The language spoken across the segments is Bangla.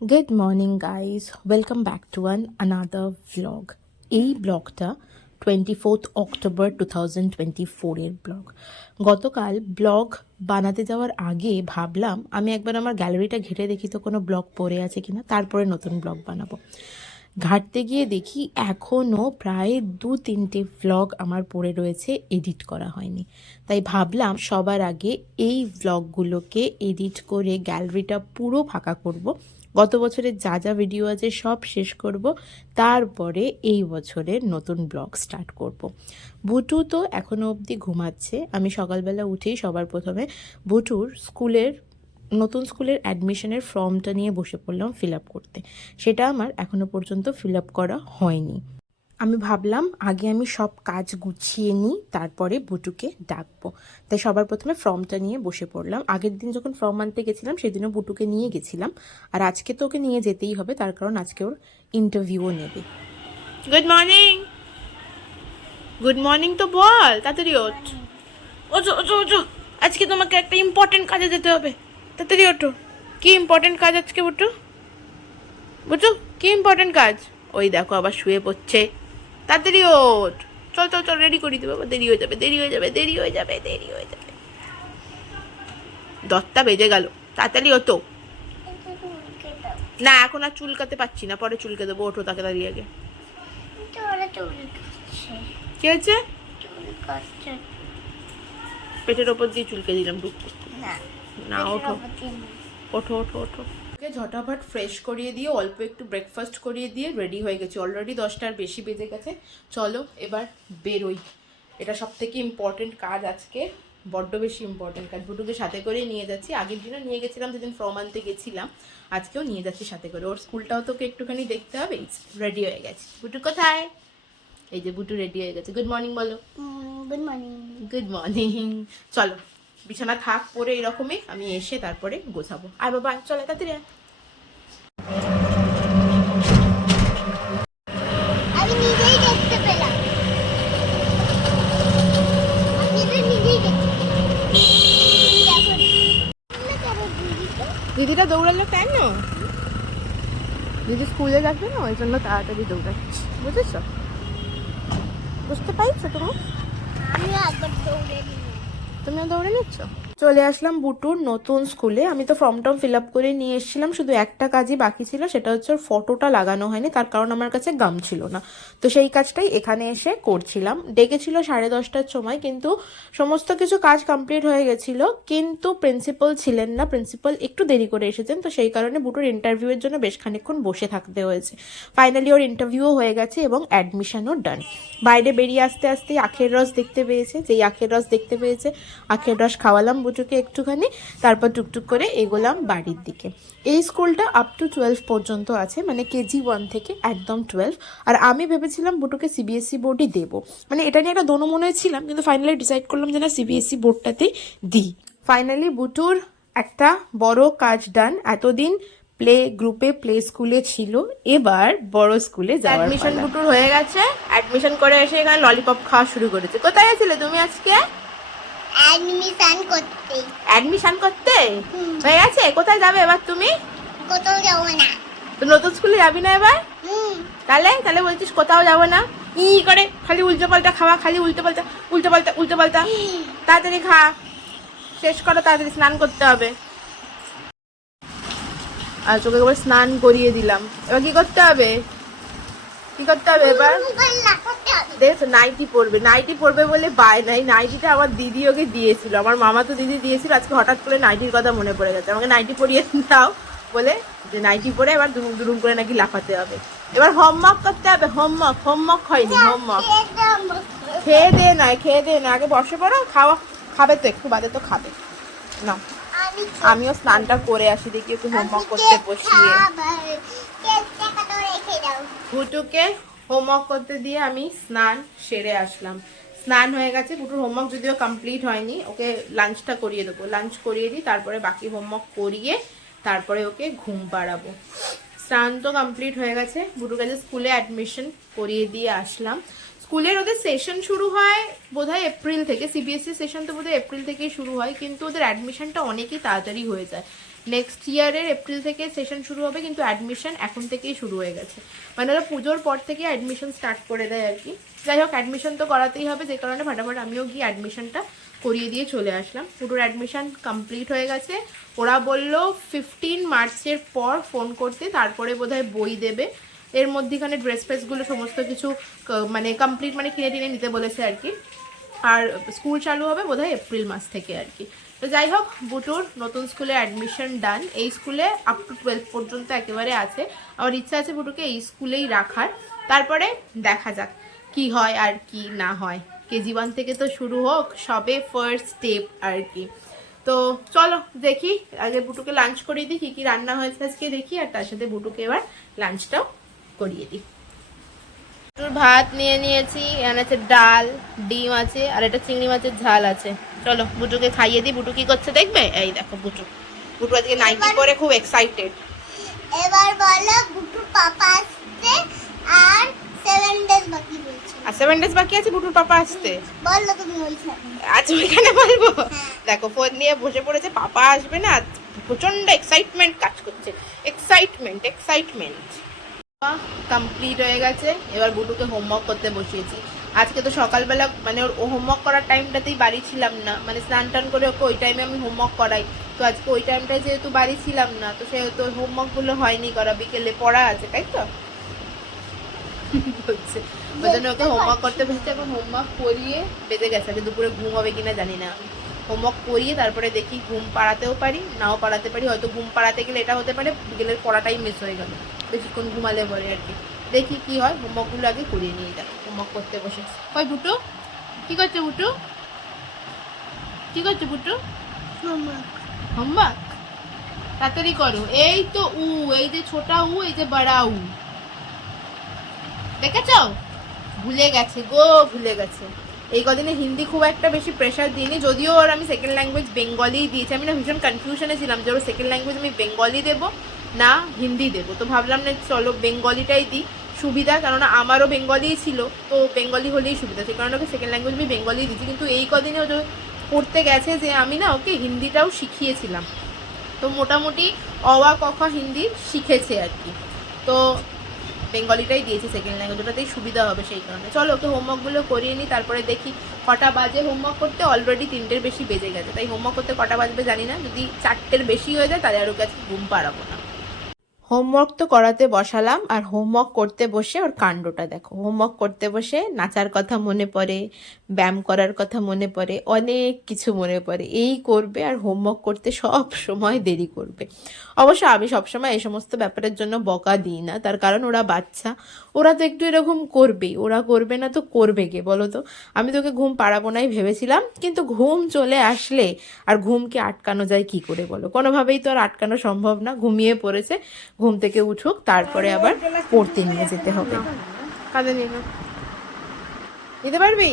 Good morning, guys. Welcome back to another vlog. এই ব্লগটা 24 অক্টোবর 2024 এর ব্লগ। গতকাল ব্লগ বানাতে যাওয়ার আগে ভাবলাম আমি একবার আমার গ্যালারিটা ঘেটে দেখি তো কোনো ব্লগ পড়ে আছে কিনা, তারপরে নতুন ব্লগ বানাবো। ঘাঁটতে গিয়ে দেখি এখনও প্রায় 2-3টে ভ্লগ আমার পড়ে রয়েছে, এডিট করা হয়নি। তাই ভাবলাম সবার আগে এই ভ্লগগুলোকে এডিট করে গ্যালারিটা পুরো ফাঁকা করব। গত বছরের যা যা ভিডিও আছে সব শেষ করব, তারপরে এই বছরের নতুন ব্লগ স্টার্ট করব। বুটু তো এখনও অবধি ঘুমাচ্ছে। আমি সকালবেলা উঠেই সবার প্রথমে বুটুর নতুন স্কুলের অ্যাডমিশনের ফর্মটা নিয়ে বসে পড়লাম ফিল আপ করতে। সেটা আমার এখনও পর্যন্ত ফিল আপ করা হয়নি। আমি ভাবলাম আগে আমি সব কাজ গুছিয়ে নিই, তারপরে বুটুকে ডাকবো। তাই সবার প্রথমে ফর্মটা নিয়ে বসে পড়লাম। আগের দিন যখন ফর্ম আনতে গেছিলাম সেদিনও বুটুকে নিয়ে গেছিলাম, আর আজকে তো ওকে নিয়ে যেতেই হবে, তার কারণ আজকে ওর ইন্টারভিউও নেবে। Good morning. গুড মর্নিং তো বল, তাড়াতাড়ি ওঠ। ওঠো ওঠো ওঠো, আজকে তোমাকে একটা ইম্পর্টেন্ট কাজে যেতে হবে, তাড়াতাড়ি ওঠো। কি ইম্পর্টেন্ট কাজ আজকে বুটু? বুটু কি ইম্পর্টেন্ট কাজ? ওই দেখো আবার শুয়ে পড়ছে। তাড়াতাড়ি ওঠ, চল চল চল, রেডি করি দেবো, দেরি হয়ে যাবে দেরি হয়ে যাবে দেরি হয়ে যাবে দেরি হয়ে যাবে। 10টা বেজে গেল, তাড়াতাড়ি ওঠো। না এখন আর চুলকাতে পারছি না, পরে চুলকে দেবো। ওঠো তাড়াতাড়ি আগে। কি হয়েছে? পেটের ওপর দিয়ে চুলকে দিলাম ডুব। না ওঠো ওঠো ওঠো ওঠো। ওকে ঝটাফট ফ্রেশ করিয়ে দিয়ে অল্প একটু ব্রেকফাস্ট করিয়ে দিয়ে রেডি হয়ে গেছি। অলরেডি 10টার বেশি বেজে গেছে। চলো এবার বেরোই। এটা সব থেকে ইম্পর্টেন্ট কাজ আজকে, বড্ড বেশি ইম্পর্টেন্ট কাজ। বুটুকে সাথে করে নিয়ে যাচ্ছি। আগের দিনও নিয়ে গেছিলাম যেদিন ফর্ম আনতে গেছিলাম, আজকেও নিয়ে যাচ্ছি সাথে করে। ওর স্কুলটাও তোকে একটুখানি দেখতে হবে। রেডি হয়ে গেছি। বুটু কোথায়? এই যে বুটু রেডি হয়ে গেছে। গুড মর্নিং বলো। Good morning. Good morning. চলো বিছানা থাক পরে, এরকমই আমি এসে তারপরে গোছাবো। আর বাবা চলে তাড়াতাড়ি। আমি নিজেই দেখতে পেলাম, দিদিটা দৌড়ালো কেন? দিদি স্কুলে যাবে না, ওই জন্য তাড়াতাড়ি দৌড়াচ্ছি, বুঝেছ? বুঝতে পারছো তুমি? আমিও একবার দৌড়ে নিলাম। তুমিও দৌড়ে নিচ্ছ? চলে আসলাম বুটুর নতুন স্কুলে। আমি তো ফর্ম টর্ম ফিল আপ করে নিয়ে এসেছিলাম, শুধু একটা কাজই বাকি ছিল, সেটা হচ্ছে ওর ফটোটা লাগানো হয়নি, তার কারণ আমার কাছে গাম ছিল না। তো সেই কাজটাই এখানে এসে করছিলাম। ডেকেছিল 10:30টার সময়, কিন্তু সমস্ত কিছু কাজ কমপ্লিট হয়ে গেছিল, কিন্তু প্রিন্সিপাল ছিলেন না। প্রিন্সিপাল একটু দেরি করে এসেছেন, তো সেই কারণে বুটুর ইন্টারভিউয়ের জন্য বেশ খানিকক্ষণ বসে থাকতে হয়েছে। ফাইনালি ওর ইন্টারভিউও হয়ে গেছে এবং অ্যাডমিশনও ডান। বাইরে বেরিয়ে আসতে আসতে আখের রস দেখতে পেয়েছে। যেই আখের রস দেখতে পেয়েছে, আখের রস খাওয়ালাম বুটুকে একটুখানি, তারপর টুকটুক করে এগোলাম বাড়ির দিকে। এই স্কুলটা আপ টু 12 পর্যন্ত আছে, মানে কেজি 1 থেকে একদম 12। আর আমি ভেবেছিলাম বুটুকে সিবিএসসি বোর্ডই দেবো, মানে এটা নিয়ে একটা দোনোমনোয় ছিলাম, কিন্তু ফাইনালি ডিসাইড করলাম যে না, সিবিএসসি বোর্ডটাতেই দিই। ফাইনালি বুটুর একটা বড় কাজ ডান। এতদিন প্লে গ্রুপে প্লে স্কুলে ছিল, এবার বড় স্কুলে যাওয়ার অ্যাডমিশন বুটুর হয়ে গেছে। অ্যাডমিশন করে এসে এখানে ললিপপ খাওয়া শুরু করেছে। কোথায় গেছিলে তুমি আজকে? অ্যাডমিশন করতে। অ্যাডমিশন করতে হয়ে গেছে? কোথায় যাবে এবার তুমি? কোথাও যাবো না। তো নতুন স্কুলে যাবি না এবার? তাহলে তাহলে বলছিস কোথাও যাবো না? ই করে খালি উল্টো পাল্টা খাওয়া, খালি উল্টো পাল্টা উল্টো পাল্টা উল্টো পাল্টা। তাড়াতাড়ি খা, শেষ করো তাড়াতাড়ি, স্নান করতে হবে। আর তোকে এবার স্নান করিয়ে দিলাম, এবার কি করতে হবে? কি করতে হবে এবার? দেখো নাইটি পরবে, নাইটি পরবে বলে নাই, নাইটিটা আমার দিদি ওকে দিয়েছিল, আমার মামা তো দিদি দিয়েছিল। আজকে হঠাৎ করে নাইটির কথা মনে পড়ে গেছে, আমাকে নাইটি পরিয়ে দাও বলে, যে নাইটি পরে এবার দুরুম দুরুম করে নাকি লাফাতে হবে। এবার হোমওয়ার্ক করতে হবে। হোমওয়ার্ক হয়নি, হোমওয়ার্ক। খেয়ে দে নয়, খেয়ে দে না, আগে বসে পড়ো, খাওয়া খাবে তো, একটু বাদে তো খাবে না। আমিও স্নানটা করে আসি, দেখি একটু হোমওয়ার্ক করতে বসিয়ে। ভুটুকে হোমওয়ার্ক করতে দিয়ে আমি স্নান সেরে আসলাম। স্নান হয়ে গেছে, ভুটুর হোমওয়ার্ক যদিও কমপ্লিট হয়নি, ওকে লাঞ্চটা করিয়ে দেবো। লাঞ্চ করিয়ে দিই, তারপরে বাকি হোমওয়ার্ক করিয়ে তারপরে ওকে ঘুম পাড়াবো। স্নান তো কমপ্লিট হয়ে গেছে, ভুটুর কাছে স্কুলে অ্যাডমিশন করিয়ে দিয়ে আসলাম। স্কুলের ওদের সেশন শুরু হয় বোধহয় এপ্রিল থেকে, সিবিএসসি সেশন তো বোধহয় এপ্রিল থেকেই শুরু হয়, কিন্তু ওদের অ্যাডমিশনটা অনেকই তাড়াতাড়ি হয়ে যায়। নেক্সট ইয়ারের এপ্রিল থেকে সেশন শুরু হবে, কিন্তু অ্যাডমিশন এখন থেকেই শুরু হয়ে গেছে, মানে ওরা পুজোর পর থেকে অ্যাডমিশন স্টার্ট করে দেয় আর কি। যাই হোক, অ্যাডমিশন তো করাতেই হবে, যে কারণে ফাটাফাট আমিও গিয়ে অ্যাডমিশনটা করিয়ে দিয়ে চলে আসলাম। পুরোর অ্যাডমিশন কমপ্লিট হয়ে গেছে। ওরা বললো 15 মার্চের পর ফোন করতে, তারপরে বোধহয় বই দেবে। এর মধ্যেখানে ড্রেস ফ্রেসগুলো সমস্ত কিছু মানে কমপ্লিট, মানে কিনে টিনে নিতে বলেছে আর কি। আর স্কুল চালু হবে বোধহয় এপ্রিল মাস থেকে আর কি। তো যাই হোক, বুটুর নতুন স্কুলে অ্যাডমিশন ডান। এই স্কুলে আপ টু 12 পর্যন্ত একেবারে আছে। আমার ইচ্ছা আছে বুটুকে এই স্কুলেই রাখার, তারপরে দেখা যাক কি হয় আর কি না হয়। কেজি 1 থেকে তো শুরু হোক, সবে ফার্স্ট স্টেপ আর কি। তো চলো দেখি, আগে বুটুকে লাঞ্চ করিয়ে দিই, কী কী রান্না হয়েছে আজকে দেখি, আর তার সাথে বুটুকে এবার লাঞ্চটাও করিয়ে দিই। বুটুর ভাত নিয়ে নিয়েছি, এখানে আছে ডাল, ডিম আছে, আর এটা চিংড়ি মাছের ঝাল আছে। চলো বুটুকে খাইয়ে দিই। বুটু কি করছে দেখবে? এই দেখো বুটু, বুটু আজকে নাইটি পরে খুব এক্সাইটেড। এবার বলো গুটুর পাপা আসছে আর 7 ডেজ বাকি রয়েছে। আর 7 ডেজ বাকি আছে বুটুর পাপা আসতে। বললো তুমি ওইখানে। আজ ওইখানে বলবো? দেখো ফোন নিয়ে বসে পড়েছে, পাপা আসবে না, প্রচন্ড এক্সাইটমেন্ট কাজ করছে, এক্সাইটমেন্ট এক্সাইটমেন্ট। কমপ্লিট হয়ে গেছে, এবার বুটুকে হোমওয়ার্ক করতে বসিয়েছি। আজকে তো সকালবেলা মানে ওর হোমওয়ার্ক করার টাইমটাতেই বাড়ি ছিলাম না, মানে স্নান টান করে ওকে ওই টাইমে আমি হোমওয়ার্ক করাই। তো আজকে ওই টাইমটায় যেহেতু বাড়ি ছিলাম না, তো সেহেতু হোমওয়ার্কগুলো হয়নি করা, বিকেলে পড়া আছে, তাই তো হচ্ছে ওই জন্য ওকে হোমওয়ার্ক করতে বসেছে। এখন হোমওয়ার্ক করিয়ে বেজে গেছে, আজকে দুপুরে ঘুম হবে কিনা জানি না। হোমওয়ার্ক করিয়ে তারপরে দেখি ঘুম পাড়াতেও পারি, নাও পাড়াতে পারি। হয়তো ঘুম পাড়াতে গেলে এটা হতে পারে বিকেলের পড়াটাই মিস হয়ে গেল, বেশিক্ষণ ঘুমালে পরে আর কি। দেখি কি হয়, হোমওয়ার্কগুলো আগে করিয়ে নিয়ে যাবো। হোমওয়ার্ক করতে বসে ওই বুটু কি করছে? বুটু কি করছে? বুটু হোমওয়ার্ক তাড়াতাড়ি করো। এই তো উ, এই যে ছোটা উ, এই যে বড়া উ, দেখেছ? ভুলে গেছে গো, ভুলে গেছে। এই কদিনে হিন্দি খুব একটা বেশি প্রেশার দিইনি, যদিও ওর আমি সেকেন্ড ল্যাঙ্গুয়েজ বেঙ্গলি দিয়েছি। আমি না ভীষণ কনফিউশনে ছিলাম যে ওর সেকেন্ড ল্যাঙ্গুয়েজ আমি বেঙ্গলি দেবো না হিন্দি দেবো। তো ভাবলাম না চলো বেঙ্গলিটাই দিই, সুবিধা, কেননা আমারও বেঙ্গলিই ছিল, তো বেঙ্গলি হলেই সুবিধা। সেই কারণে ওকে সেকেন্ড ল্যাঙ্গুয়েজ আমি বেঙ্গলি দিয়েছি। কিন্তু এই কদিনে ও পড়তে গেছে যে আমি না ওকে হিন্দিটাও শিখিয়েছিলাম, তো মোটামুটি অওয়া কখা হিন্দি শিখেছে আর কি। তো বেঙ্গলিটাই দিয়েছি সেকেন্ড ল্যাঙ্গুয়েজ, ওটাতেই সুবিধা হবে সেই কারণে। চলো ওকে হোমওয়ার্কগুলো করিয়ে নিই, তারপরে দেখি কটা বাজে। হোমওয়ার্ক করতে অলরেডি 3টের বেশি বেজে গেছে, তাই হোমওয়ার্ক করতে কটা বাজবে জানি না। যদি 4টের বেশি হয়ে যায় তাহলে আর ওকে আজকে ঘুম পাড়াবো না। হোমওয়ার্ক তো করাতে বসালাম, আর হোমওয়ার্ক করতে বসে ওর কাণ্ডটা দেখো। হোমওয়ার্ক করতে বসে নাচার কথা মনে পড়ে, ব্যায়াম করার কথা মনে পড়ে, অনেক কিছু মনে পড়ে। এই করবে আর হোমওয়ার্ক করতে সব সময় দেরি করবে। অবশ্য আমি সবসময় এই সমস্ত ব্যাপারের জন্য বকা দিই না, তার কারণ ওরা বাচ্চা, ওরা তো একটু এরকম করবেই। ওরা করবে না তো করবে কে বলো তো? আমি তোকে ঘুম পাড়াবো নাই ভেবেছিলাম, কিন্তু ঘুম চলে আসলে আর ঘুমকে আটকানো যায় কি করে বলো? কোনোভাবেই তো আর আটকানো সম্ভব না। ঘুমিয়ে পড়েছে, ঘুম থেকে উঠুক, তারপরে আবার পড়তে নিয়ে যেতে হবে। কাঁদে নিয়ে নিতে পারবি?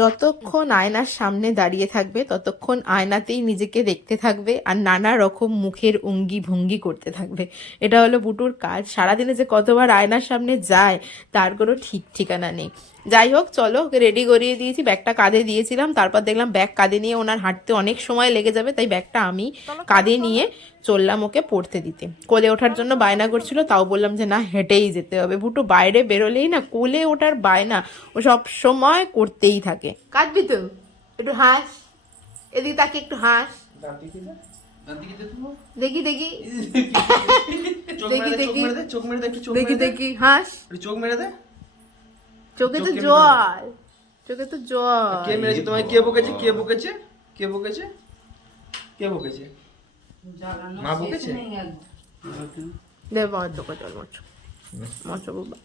যতক্ষণ আয়নার সামনে দাঁড়িয়ে থাকবে ততক্ষণ আয়নাতেই নিজেকে দেখতে থাকবে আর নানা রকম মুখের অঙ্গি ভঙ্গি করতে থাকবে। এটা হলো বুটুর কাজ। সারাদিনে যে কতবার আয়নার সামনে যায় তার কোনো ঠিক ঠিকানা নেই। যাই হোক চলো, ওকে রেডি করিয়ে দিয়েছি, ব্যাগটা কাঁধে দিয়েছিলাম, তারপর দেখলাম ব্যাগ কাঁধে নিয়ে ওনার হাঁটতে অনেক সময় লেগে যাবে, তাই ব্যাগটা আমি কাঁধে নিয়ে চললাম ওকে পড়তে দিতে। কোলে ওঠার জন্য বায়না করছিল, তাও বললাম যে না, হেঁটেই যেতে হবে। বুটু বাইরে বেরোলেই না কোলে ওঠার বায়না ও সব সময় করতেই থাকে। কাঁদবি তো? একটু হাস, এদিকে তাকে একটু হাস, দেখি দেখি দেখি দেখি দেখি দেখি হাস, চোখ মেরে দে। চোখে তো জল, চোখে তো জল। কে মেরেছে তোমায়? কে বকেছে? কে বকেছে? কে বকেছে? কে বকেছে? মা বকেছে? দে বাবা চোখে জল, মোচো মোচো বাবা।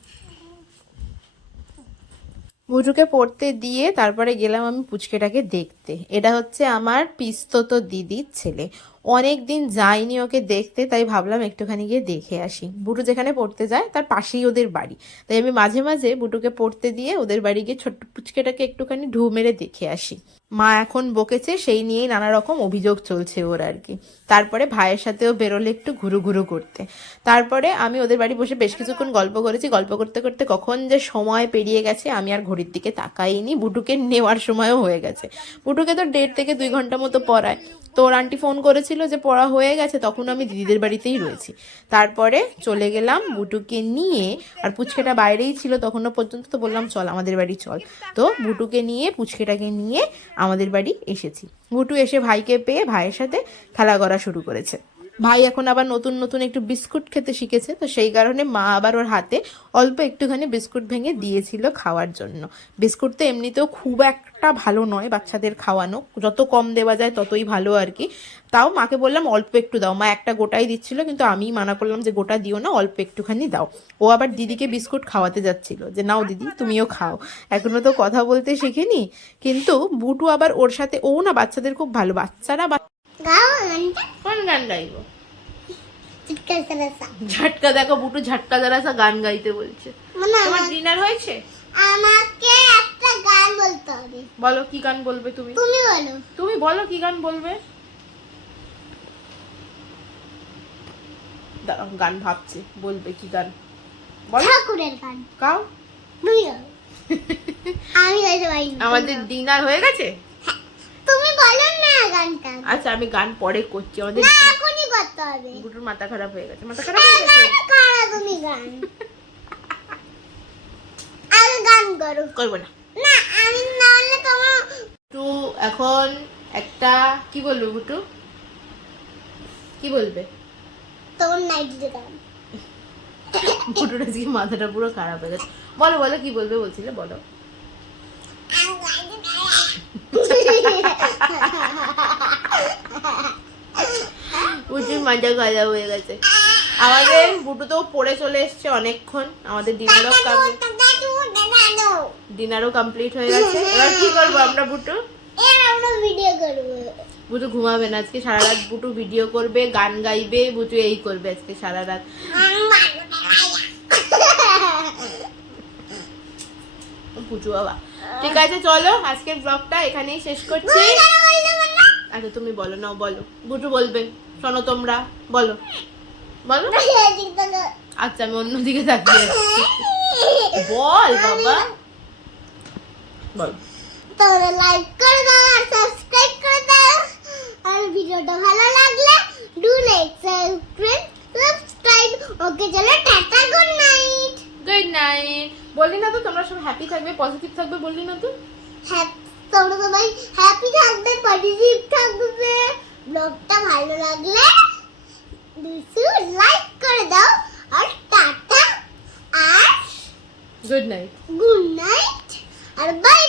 বুটুকে পড়তে দিয়ে তারপরে গেলাম আমি পুচকেটাকে দেখতে। এটা হচ্ছে আমার পিস্তত দিদির ছেলে। অনেক দিন যাইনি ওকে দেখতে, তাই ভাবলাম একটুখানি গিয়ে দেখে আসি। বুটু যেখানে পড়তে যায় তার পাশেই ওদের বাড়ি, তাই আমি মাঝে মাঝে বুটুকে পড়তে দিয়ে ওদের বাড়ি গিয়ে ছোট্ট পুচকেটাকে একটুখানি ঢু মেরে দেখে আসি। মা এখন বকেছে, সেই নিয়েই নানা রকম অভিযোগ চলছে ওর আর কি। তারপরে ভাইয়ের সাথেও বেরোলে একটু ঘুরু ঘুরু করতে। তারপরে আমি ওদের বাড়ি বসে বেশ কিছুক্ষণ গল্প করেছি। গল্প করতে করতে কখন যে সময় পেরিয়ে গেছে আমি আর ঘড়ির দিকে তাকাইনি। বুটুকে নেওয়ার সময়ও হয়ে গেছে। বুটুকে তো 1.5 থেকে 2 ঘন্টা মতো পড়ায়। তো ওর আন্টি ফোন করেছিল যে পড়া হয়ে গেছে, তখন আমি দিদিদের বাড়িতেই রয়েছি। তারপরে চলে গেলাম বুটুকে নিয়ে, আর পুচকেটা বাইরেই ছিল তখনও পর্যন্ত। তো বললাম চল আমাদের বাড়ি চল। তো বুটুকে নিয়ে পুচকেটাকে নিয়ে আমাদের বাড়ি এসেছি। বুটু এসে ভাইকে পেয়ে ভাইয়ের সাথে খেলা করা শুরু করেছে। ভাই এখন আবার নতুন নতুন একটু বিস্কুট খেতে শিখেছে, তো সেই কারণে মা আবার ওর হাতে অল্প একটুখানি বিস্কুট ভেঙে দিয়েছিল খাওয়ার জন্য। বিস্কুট তো এমনিতেও খুব একটা ভালো নয় বাচ্চাদের খাওয়ানো, যত কম দেওয়া যায় ততই ভালো আর কি। তাও মাকে বললাম অল্প একটু দাও, মা একটা গোটাই দিচ্ছিল, কিন্তু আমি মানা করলাম যে গোটা দিও না, অল্প একটুখানি দাও। ও আবার দিদিকে বিস্কুট খাওয়াতে যাচ্ছিল যে নাও দিদি তুমিও খাও। এখনো তো কথা বলতে শেখেনি, কিন্তু বুটু আবার ওর সাথে, ও না বাচ্চাদের খুব ভালো, বাচ্চারা গাও গানটা কোন গান গাইবো? চিৎকার করে ঝটকা দেখো, বুটু ঝটকা দ্বারা গান গাইতে বলছে। মানে তোমার ডিনার হয়েছে? আমাকে একটা গান বলতে হবে। বলো কি গান বলবে তুমি? তুমি বলো। তুমি বলো কি গান বলবে। দাঁড়াও গান ভাবছে, বলবে কি গান বলো। ঠাকুরের গান গাও। তুমি গাও। আমি গাইতে পারি না। আমাদের ডিনার হয়ে গেছে। তুমি বলো না গানটা। আচ্ছা আমি গান পরে করছি। আমাদের না এখনই করতে হবে। বুটুর মাথা খারাপ হয়ে গেছে। মাথা খারাপ হয়ে গেছে? করো তুমি গান। আগে গান করো। করবো না। না আমি না হলে তোমার বুটু এখন একটা কি বলবো? বুটু কি বলবে? তোমার নাইট গান। বুটুর আজকে মাথাটা পুরো খারাপ হয়ে গেছে। বলো বলো কি বলবে বলছিলে, বলো। প্রচুর মজা খাওয়া হয়ে গেছে আমাদের। বুটু তো পড়ে চলে এসছে অনেকক্ষণ। আমাদের ডিনারও কমপ্লিট হয়ে গেছে। এবার কি করবো আমরা? বুটু আমরা ভিডিও করব। বুটু ঘুমাবে না আজকে সারা রাত। বুটু ভিডিও করবে, গান গাইবে, বুটু এই করবে আজকে সারা রাত। বুটু বাবা, ঠিক আছে চলো আজকের ব্লগটা এখানেই শেষ করছি। আচ্ছা তুমি বলো, নাও বলো। বুটু বলবে, শোনো তোমরা বলো বলো। আচ্ছা আমি অন্যদিকে তাকিয়ে আছি। বল বাবা বল। তোমরা লাইক করে দাও আর সাবস্ক্রাইব করে দাও। আর ভিডিওটা ভালো লাগলে ডু লাইক সাবস্ক্রাইব। ওকে চলো tata, good night. Good night. বললি না তো তোমরা সব হ্যাপি থাকবে, পজিটিভ থাকবে, বললি না তো? তোমরা সবাই হ্যাপি থাকবে, পজিটিভ থাকবে। ব্লগটা ভালো লাগলে লাইক করে দাও আর টাটা আর গুড নাইট। গুড নাইট আর বাই।